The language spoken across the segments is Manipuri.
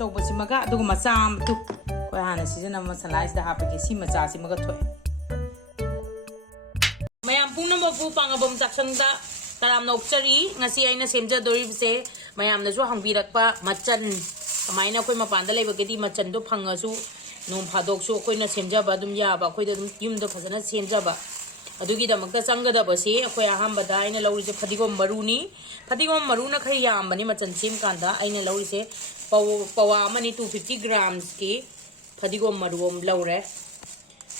ꯑꯆꯧꯕꯁꯤꯃꯒ ꯑꯗꯨꯒ ꯃꯆꯥ ꯑꯃꯗꯨ ꯑꯩꯈꯣꯏ ꯍꯥꯟꯅ ꯁꯤꯖꯤꯟꯅꯕ ꯃꯁꯥꯂꯥꯁꯤꯗ ꯍꯥꯞꯄꯒꯦ ꯁꯤ ꯃꯆꯥꯁꯤꯃꯒ ꯊꯣꯛꯑꯦ ꯃꯌꯥꯝ ꯄꯨꯝꯅꯃꯛꯄꯨ ꯄꯥꯡꯉꯕꯝ ꯆꯥꯛꯁꯪꯗ ꯇꯔꯥꯝꯅ ꯑꯣꯛꯆꯔꯤ ꯉꯁꯤ ꯑꯩꯅ ꯁꯦꯝꯖꯗꯣꯔꯤꯕꯁꯦ ꯃꯌꯥꯝꯅꯁꯨ ꯍꯪꯕꯤꯔꯛꯄ ꯃꯆꯟ ꯀꯃꯥꯏꯅ ꯑꯩꯈꯣꯏ ꯃꯄꯥꯟꯗ ꯂꯩꯕꯒꯤꯗꯤ ꯃꯆꯟꯗꯣ ꯐꯪꯉꯁꯨ ꯅꯣꯡ ꯐꯥꯗꯣꯛꯁꯨ ꯑꯩꯈꯣꯏꯅ ꯁꯦꯝꯖꯕ ꯑꯗꯨꯝ ꯌꯥꯕ ꯑꯩꯈꯣꯏꯗ ꯑꯗꯨꯝ ꯌꯨꯝꯗ ꯐꯖꯅ ꯁꯦꯝꯖꯕ ꯑꯗꯨꯒꯤꯗꯃꯛꯇ ꯆꯪꯒꯗꯕꯁꯤ ꯑꯩꯈꯣꯏ ꯑꯍꯥꯟꯕꯗ ꯑꯩꯅ ꯂꯧꯔꯤꯁꯦ ꯐꯗꯤꯒꯣꯝ ꯃꯔꯨꯅꯤ ꯐꯗꯤꯒꯣꯝ ꯃꯔꯨꯅ ꯈꯔ ꯌꯥꯝꯕꯅꯤ ꯃꯆꯟ ꯁꯦꯝꯀꯥꯟꯗ ꯑꯩꯅ ꯂꯧꯔꯤꯁꯦ ꯄꯋꯥ ꯑꯃꯅꯤ 250 ꯒ꯭ꯔꯥꯝꯁꯀꯤ ꯐꯗꯤꯒꯣꯝ ꯃꯔꯨ ꯑꯃ ꯂꯧꯔꯦ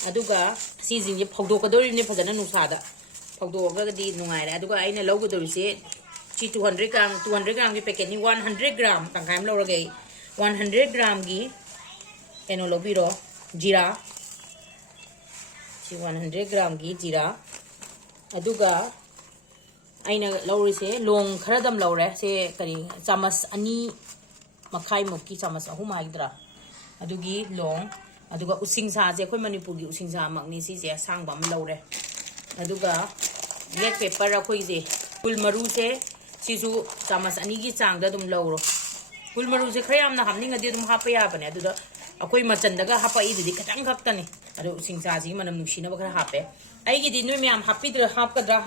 ꯑꯗꯨꯒ ꯁꯤꯁꯤꯡꯁꯦ ꯐꯧꯗꯣꯛꯀꯗꯧꯔꯤꯕꯅꯤ ꯐꯖꯅ ꯅꯨꯡꯁꯥꯗ ꯐꯧꯗꯣꯛꯑꯒꯗꯤ ꯅꯨꯡꯉꯥꯏꯔꯦ ꯑꯗꯨꯒ ꯑꯩꯅ ꯂꯧꯒꯗꯧꯔꯤꯁꯦ ꯁꯤ 200 ꯒ꯭ꯔꯥꯝꯒꯤ ꯄꯦꯀꯦꯠꯅꯤ 100 ꯒ꯭ꯔꯥꯝ ꯇꯪꯈꯥꯏ ꯑꯃ ꯂꯧꯔꯒꯦ ꯑꯩ 100 ꯒ꯭ꯔꯥꯝꯒꯤ ꯀꯩꯅꯣ ꯂꯧꯕꯤꯔꯣ ꯖꯤꯔꯥ ꯁꯤ 100 ꯒ꯭ꯔꯥꯝꯒꯤ ꯖꯤꯔꯥ ꯑꯗꯨꯒ ꯑꯩꯅ ꯂꯧꯔꯤꯁꯦ ꯂꯣꯡ ꯈꯔꯗꯝ ꯂꯧꯔꯦ ꯁꯦ ꯀꯔꯤ ꯆꯥꯃꯁ 2.5 ꯃꯨꯛꯀꯤ ꯆꯥꯃꯁ 3 ꯍꯥꯏꯒꯗ꯭ꯔꯥ ꯑꯗꯨꯒꯤ ꯂꯣꯡ ꯑꯗꯨꯒ ꯎꯁꯤꯡꯁꯥꯁꯦ ꯑꯩꯈꯣꯏ ꯃꯅꯤꯄꯨꯔꯒꯤ ꯎꯁꯤꯡꯁꯥꯃꯛꯅꯤ ꯁꯤꯁꯦ ꯑꯁꯥꯡꯕ ꯑꯃ ꯂꯧꯔꯦ ꯑꯗꯨꯒ ꯕ꯭ꯂꯦꯛ ꯄꯦꯄꯔ ꯑꯩꯈꯣꯏꯒꯤꯁꯦ ꯀꯨꯜ ꯃꯔꯨꯁꯦ ꯁꯤꯁꯨ ꯆꯥꯃꯁ 2ꯒꯤ ꯆꯥꯡꯗ ꯑꯗꯨꯝ ꯂꯧꯔꯣ ꯀꯨꯜ ꯃꯔꯨꯁꯦ ꯈꯔ ꯌꯥꯝꯅ ꯍꯥꯞꯅꯤꯡꯉꯗꯤ ꯑꯗꯨꯝ ꯍꯥꯞꯄ ꯌꯥꯕꯅꯦ ꯑꯗꯨꯗ ꯑꯩꯈꯣꯏ ꯃꯆꯟꯗꯒ ꯍꯥꯞꯄꯛꯏꯗꯨꯗꯤ ꯈꯤꯇꯪ ꯈꯛꯇꯅꯤ ꯑꯗꯣ ꯎꯁꯤꯡꯁꯥꯁꯤꯒꯤ ꯃꯅꯝ ꯅꯨꯡꯁꯤꯅꯕ ꯈꯔ ꯍꯥꯞꯄꯦ ꯑꯩꯒꯤꯗꯤ ꯅꯣꯏ ꯃꯌꯥꯝ ꯍꯥꯞꯀꯗ꯭ꯔꯥ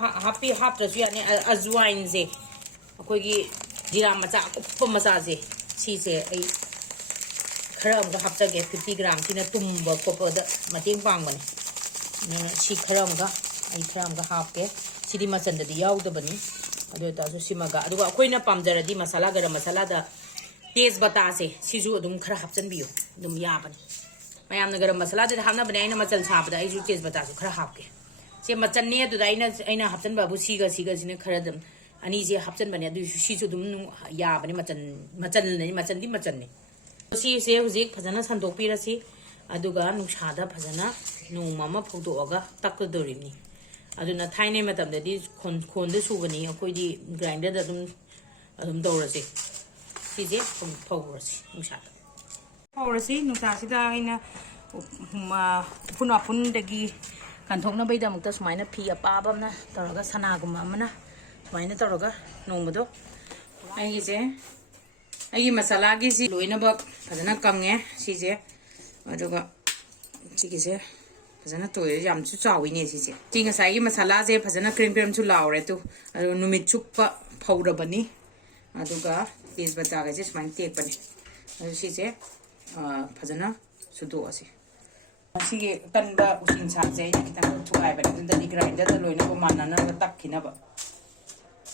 ꯍꯥꯞꯇ꯭ꯔꯁꯨ ꯌꯥꯅꯤ ꯑꯖꯋꯥꯏꯟꯁꯦ ꯑꯩꯈꯣꯏꯒꯤ ꯖꯤꯔꯥ ꯃꯆꯥ ꯑꯀꯨꯞꯄ ꯃꯆꯥꯁꯦ ꯁꯤꯁꯦ ꯑꯩ ꯈꯔ ꯑꯃꯨꯛ ꯍꯥꯞꯆꯒꯦ 50 ꯒ꯭ꯔꯥꯝꯁꯤꯅ ꯇꯨꯝꯕ ꯈꯣꯠꯄꯗ ꯃꯇꯦꯡ ꯄꯥꯡꯕꯅꯤ ꯁꯤ ꯈꯔ ꯑꯃꯨꯛꯒ ꯍꯥꯞꯀꯦ ꯁꯤꯗꯤ ꯃꯆꯟꯗꯗꯤ ꯌꯥꯎꯗꯕꯅꯤ ꯑꯗꯨ ꯑꯣꯏꯇꯥꯔꯁꯨ ꯁꯤꯃꯒ ꯑꯗꯨꯒ ꯑꯩꯈꯣꯏꯅ ꯄꯥꯝꯖꯔꯗꯤ ꯃꯁꯥꯂꯥ ꯒꯔꯝ ꯃꯁꯥꯂꯥꯗ ꯇꯦꯖꯕꯇꯥꯁꯦ ꯁꯤꯁꯨ ꯑꯗꯨꯝ ꯈꯔ ꯍꯥꯞꯆꯟꯕꯤꯌꯨ ꯑꯗꯨꯝ ꯌꯥꯕꯅꯤ ꯃꯌꯥꯝꯅ ꯒꯔꯝ ꯃꯁꯥꯂꯥꯗꯗꯤ ꯍꯥꯞꯅꯕꯅꯦ ꯑꯩꯅ ꯃꯆꯜ ꯁꯥꯕꯗ ꯑꯩꯁꯨ ꯇꯦꯖꯕꯇꯥꯁꯨ ꯈꯔ ꯍꯥꯞꯀꯦ ꯁꯤ ꯃꯆꯟꯅꯦ ꯑꯗꯨꯗ ꯑꯩꯅ ꯍꯥꯞꯆꯟꯕꯕꯨ ꯁꯤꯒꯁꯤꯅ ꯈꯔ ꯑꯗꯨꯝ ꯑꯅꯤꯁꯦ ꯍꯥꯞꯆꯟꯕꯅꯦ ꯑꯗꯨꯁꯨ ꯁꯤꯁꯨ ꯑꯗꯨꯝ ꯌꯥꯕꯅꯤ ꯃꯆꯟꯅꯤ ꯁꯤꯁꯦ ꯍꯧꯖꯤꯛ ꯐꯖꯅ ꯁꯟꯗꯣꯛꯄꯤꯔꯁꯤ ꯑꯗꯨꯒ ꯅꯨꯡꯁꯥꯗ ꯐꯖꯅ ꯅꯣꯡꯃ ꯑꯃ ꯐꯧꯗꯣꯛꯑꯒ ꯇꯛꯀꯗꯧꯔꯤꯕꯅꯤ ꯑꯗꯨꯅ ꯊꯥꯏꯅꯩ ꯃꯇꯝꯗꯗꯤ ꯈꯣꯟꯗ ꯁꯨꯕꯅꯤ ꯑꯩꯈꯣꯏꯗꯤ ꯒ꯭ꯔꯥꯏꯟꯗꯔꯗ ꯑꯗꯨꯝ ꯇꯧꯔꯁꯤ ꯁꯤꯁꯦ ꯐꯧꯔꯁꯤ ꯅꯨꯡꯁꯥꯗ ꯐꯧꯔꯁꯤ ꯅꯨꯡꯁꯥꯁꯤꯗ ꯑꯩꯅ ꯎꯐꯨꯟ ꯋꯥꯐꯨꯟꯗꯒꯤ ꯀꯟꯊꯣꯛꯅꯕꯒꯤꯗꯃꯛꯇ ꯁꯨꯃꯥꯏꯅ ꯐꯤ ꯑꯄꯥꯕ ꯑꯃꯅ ꯇꯧꯔꯒ ꯁꯅꯥꯒꯨꯝꯕ ꯑꯃꯅ ꯁꯨꯃꯥꯏꯅ ꯇꯧꯔꯒ ꯅꯣꯡꯃꯗꯣ ꯑꯩꯒꯤ ꯃꯁꯥꯂꯥꯒꯤꯁꯤ ꯂꯣꯏꯅꯃꯛ ꯐꯖꯅ ꯀꯪꯉꯦ ꯁꯤꯁꯦ ꯑꯗꯨꯒ ꯁꯤꯒꯤꯁꯦ ꯐꯖꯅ ꯇꯣꯏꯔꯦ ꯌꯥꯝꯁꯨ ꯆꯥꯎꯏꯅꯦ ꯁꯤꯁꯦ ꯁꯤ ꯉꯁꯥꯏꯒꯤ ꯃꯁꯥꯂꯥꯁꯦ ꯐꯖꯅ ꯀ꯭ꯔꯦꯝꯁꯨ ꯂꯥꯎꯔꯦ ꯑꯗꯨꯒ ꯅꯨꯃꯤꯠ ꯆꯨꯞꯄ ꯐꯧꯔꯕꯅꯤ ꯑꯗꯨꯒ ꯇꯦꯖꯕꯇꯥꯒꯁꯦ ꯁꯨꯃꯥꯏꯅ ꯇꯦꯛꯄꯅꯤ ꯑꯗꯨ ꯁꯤꯁꯦ ꯐꯖꯅ ꯁꯨꯗꯣꯛꯑꯁꯤ ꯃꯁꯤꯒꯤ ꯀꯟꯕ ꯎꯁꯤꯡꯁꯥꯁꯦ ꯑꯩꯅ ꯈꯤꯇꯪ ꯊꯨꯒꯥꯏꯕꯅꯦ ꯑꯗꯨꯗꯗꯤ ꯒ꯭ꯔꯥꯏꯟꯗꯔꯗ ꯂꯣꯏꯅꯕ ꯃꯥꯟꯅꯅꯕ ꯇꯛꯈꯤꯅꯕ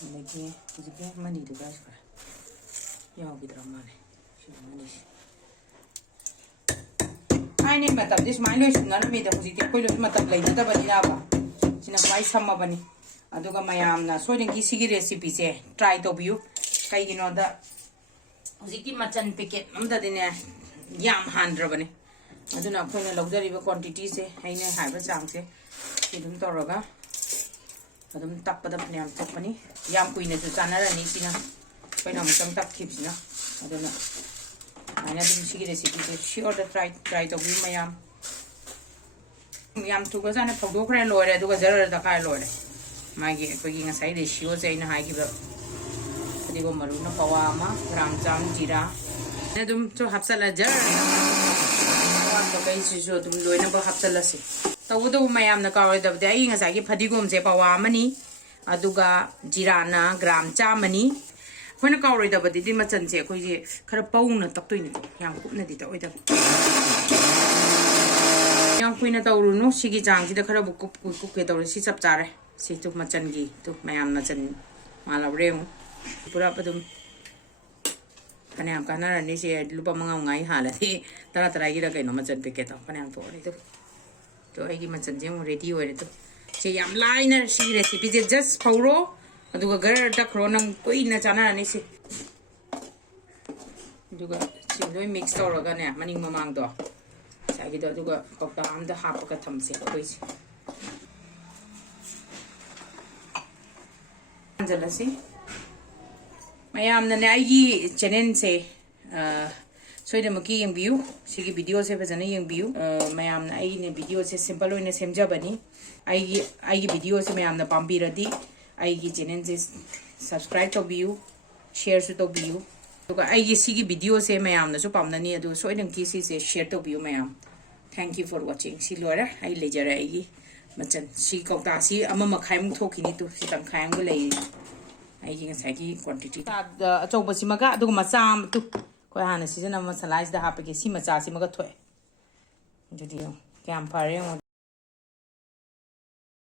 ꯑꯗꯒꯤ ꯍꯧꯖꯤꯛꯀꯤ ꯃꯅꯤꯗꯨꯒ ꯈꯔ ꯌꯥꯎꯈꯤꯗ꯭ꯔꯥ ꯃꯥꯜꯂꯦ ꯁꯤ ꯃꯅꯤꯁꯦ ꯊꯥꯏꯅꯩ ꯃꯇꯝꯗꯤ ꯁꯨꯃꯥꯏꯅ ꯂꯣꯏ ꯁꯨꯅꯔꯝꯃꯤꯗ ꯍꯧꯖꯤꯛꯇꯤ ꯑꯩꯈꯣꯏ ꯂꯣꯏ ꯃꯇꯝ ꯂꯩꯅꯗꯕꯅꯤꯅꯕ ꯁꯤꯅ ꯈ꯭ꯋꯥꯏ ꯁꯝꯃꯕꯅꯤ ꯑꯗꯨꯒ ꯃꯌꯥꯝꯅ ꯁꯣꯏꯗꯅꯒꯤ ꯁꯤꯒꯤ ꯔꯦꯁꯤꯄꯤꯁꯦ ꯇ꯭ꯔꯥꯏ ꯇꯧꯕꯤꯌꯨ ꯀꯩꯒꯤꯅꯣꯗ ꯍꯧꯖꯤꯛꯀꯤ ꯃꯆꯟ ꯄꯦꯀꯦꯠ ꯑꯃꯗꯗꯤꯅꯦ ꯌꯥꯝ ꯍꯥꯟꯗ꯭ꯔꯕꯅꯤ ꯑꯗꯨꯅ ꯑꯩꯈꯣꯏꯅ ꯂꯧꯖꯔꯤꯕ ꯀ꯭ꯋꯥꯟꯇꯤꯇꯤꯁꯦ ꯑꯩꯅ ꯍꯥꯏꯕ ꯆꯥꯡꯁꯦ ꯁꯤ ꯑꯗꯨꯝ ꯇꯧꯔꯒ ꯑꯗꯨꯝ ꯇꯛꯄꯗ ꯐꯅꯌꯥꯝ ꯊꯣꯛꯄꯅꯤ ꯌꯥꯝ ꯀꯨꯏꯅꯁꯨ ꯆꯥꯅꯔꯅꯤ ꯁꯤꯅ ꯑꯩꯈꯣꯏꯅ ꯑꯃꯨꯛꯇꯪ ꯇꯛꯈꯤꯕꯁꯤꯅ ꯑꯗꯨꯅ ꯑꯗꯨꯃꯥꯏꯅ ꯑꯗꯨꯝ ꯁꯤꯒꯤ ꯔꯦꯁꯤꯄꯤꯁꯦ ꯁꯤꯌꯣꯔꯗ ꯇ꯭ꯔꯥꯏ ꯇꯧꯕꯤꯌꯨ ꯃꯌꯥꯝ ꯌꯥꯝ ꯊꯨꯒꯖꯥꯅ ꯐꯧꯗꯣꯛꯈ꯭ꯔꯦ ꯂꯣꯏꯔꯦ ꯑꯗꯨꯒ ꯖꯔ ꯇꯛꯈꯥꯏ ꯂꯣꯏꯔꯦ ꯃꯥꯒꯤ ꯑꯩꯈꯣꯏꯒꯤ ꯉꯁꯥꯏ ꯔꯦꯁꯤꯌꯣꯁꯦ ꯑꯩꯅ ꯍꯥꯏꯈꯤꯕ ꯐꯗꯤꯒꯣꯝ ꯃꯔꯨꯅ ꯄꯋꯥ ꯑꯃ ꯒ꯭ꯔꯥꯝ ꯆꯥꯝ ꯖꯤꯔꯥ ꯑꯗꯨꯝ ꯍꯥꯞꯆꯜꯂ ꯖꯔ ꯀꯩꯁꯤꯁꯨ ꯑꯗꯨꯝ ꯂꯣꯏꯅꯕ ꯍꯥꯞꯆꯜꯂꯁꯤ ꯇꯧꯕꯇꯕꯨ ꯃꯌꯥꯝꯅ ꯀꯥꯎꯔꯣꯏꯗꯕꯗꯤ ꯑꯩ ꯉꯁꯥꯏꯒꯤ ꯐꯗꯤꯒꯣꯝꯁꯦ ꯄꯋꯥ ꯑꯃꯅꯤ ꯑꯗꯨꯒ ꯖꯤꯔꯥꯅ ꯒ꯭ꯔꯥꯝ 100ꯅꯤ ꯑꯩꯈꯣꯏꯅ ꯀꯥꯎꯔꯣꯏꯗꯕꯗꯤ ꯃꯆꯟꯁꯦ ꯑꯩꯈꯣꯏꯁꯦ ꯈꯔ ꯄꯧꯅ ꯇꯛꯇꯣꯏꯅꯤꯀꯣ ꯌꯥꯝ ꯀꯨꯞꯅꯗꯤ ꯇꯛꯑꯣꯏꯗꯕ ꯌꯥꯝ ꯀꯨꯏꯅ ꯇꯧꯔꯨꯅꯨ ꯁꯤꯒꯤ ꯆꯥꯡꯁꯤꯗ ꯈꯔꯕꯨ ꯀꯨꯞꯀꯦ ꯇꯧꯔꯦ ꯁꯤ ꯆꯞ ꯆꯥꯔꯦ ꯁꯤ ꯃꯆꯟꯒꯤ ꯃꯌꯥꯝ ꯃꯆꯟ ꯃꯥꯜꯂꯕ꯭ꯔꯦ ꯌꯦꯡꯉꯨ ꯄꯨꯔꯥ ꯑꯗꯨꯝ ꯐꯅꯌꯥꯝ ꯀꯥꯟꯅꯔꯅꯤ ꯁꯤ ꯂꯨꯄꯥ 5 ꯍꯥꯜꯂꯗꯤ 10 ꯀꯩꯅꯣ ꯃꯆꯟ ꯄꯦꯀꯦꯠꯇꯣ ꯐꯅꯌꯥꯝ ꯊꯣꯛꯑꯅꯤ ꯑꯩꯒꯤ ꯃꯆꯟꯁꯦ ꯑꯃꯨꯛ ꯔꯦꯗꯤ ꯑꯣꯏꯔꯦ ꯁꯤ ꯌꯥꯝ ꯂꯥꯏꯅ ꯁꯤꯒꯤ ꯔꯦꯁꯤꯄꯤꯁꯦ ꯖꯁ ꯐꯧꯔꯣ ꯑꯗꯨꯒ ꯒꯔ ꯇꯛꯈ꯭ꯔꯣ ꯅꯪ ꯀꯨꯏꯅ ꯆꯥꯅꯔꯅꯤ ꯁꯤ ꯑꯗꯨꯒ ꯁꯤ ꯂꯣꯏ ꯃꯤꯛꯁ ꯇꯧꯔꯒꯅꯦ ꯃꯅꯤꯡ ꯃꯃꯥꯡꯗꯣ ꯉꯁꯥꯏꯒꯤꯗꯣ ꯑꯗꯨꯒ ꯀꯧꯇꯥ ꯑꯃꯗ ꯍꯥꯞꯄꯒ ꯊꯝꯁꯦ ꯑꯩꯈꯣꯏꯁꯦ ꯍꯟꯖꯜꯂꯁꯤ ꯃꯌꯥꯝꯅꯅꯦ ꯑꯩꯒꯤ ꯆꯦꯅꯦꯜꯁꯦ ꯁꯣꯏꯗꯅꯃꯛꯀꯤ ꯌꯦꯡꯕꯤꯌꯨ ꯁꯤꯒꯤ ꯚꯤꯗꯤꯑꯣꯁꯦ ꯐꯖꯅ ꯌꯦꯡꯕꯤꯌꯨ ꯃꯌꯥꯝꯅ ꯑꯩꯅ ꯚꯤꯗꯤꯑꯣꯁꯦ ꯁꯤꯝꯄꯜ ꯑꯣꯏꯅ ꯁꯦꯝꯖꯕꯅꯤ ꯑꯩꯒꯤ ꯚꯤꯗꯤꯑꯣꯁꯦ ꯃꯌꯥꯝꯅ ꯄꯥꯝꯕꯤꯔꯗꯤ ꯑꯩꯒꯤ ꯆꯦꯅꯦꯜꯁꯦ ꯁꯕꯁꯀ꯭ꯔꯥꯏꯕ ꯇꯧꯕꯤꯌꯨ ꯁꯦꯌꯔꯁꯨ ꯇꯧꯕꯤꯌꯨ ꯑꯗꯨꯒ ꯑꯩꯒꯤ ꯁꯤꯒꯤ ꯚꯤꯗꯤꯑꯣꯁꯦ ꯃꯌꯥꯝꯅꯁꯨ ꯄꯥꯝꯅꯅꯤ ꯑꯗꯨ ꯁꯣꯏꯗꯅꯀꯤ ꯁꯤꯁꯦ ꯁꯦꯌꯔ ꯇꯧꯕꯤꯌꯨ ꯃꯌꯥꯝ ꯊꯦꯡꯛ ꯌꯨ ꯐꯣꯔ ꯋꯥꯆꯤꯡ ꯁꯤ ꯂꯣꯏꯔꯦ ꯑꯩ ꯂꯩꯖꯔꯦ ꯑꯩꯒꯤ ꯃꯆꯜ ꯁꯤ ꯀꯧꯇꯥꯁꯤ 1 ꯃꯈꯥꯏꯃꯨꯛ ꯊꯣꯛꯈꯤꯅꯤ ꯇꯨ ꯁꯤ ꯇꯪꯈꯥꯏ ꯑꯃꯒ ꯂꯩꯔꯤ ꯑꯩꯒꯤ ꯉꯁꯥꯏꯒꯤ ꯀ꯭ꯋꯥꯟꯇꯤꯇꯤ ꯑꯆꯧꯕꯁꯤꯃꯒ ꯑꯗꯨꯒ ꯃꯆꯥ ꯑꯃ ꯇꯨ ꯑꯩꯈꯣꯏ ꯍꯥꯟꯅ ꯁꯤꯖꯤꯟꯅꯕ ꯃꯁꯥꯂꯥꯁꯤꯗ ꯍꯥꯞꯄꯒꯦ ꯁꯤ ꯃꯆꯥꯁꯤꯃꯒ ꯊꯣꯛꯑꯦ ꯑꯗꯨꯗꯤ ꯀꯌꯥꯝ ꯐꯔꯦ ꯌꯦꯡꯉꯣ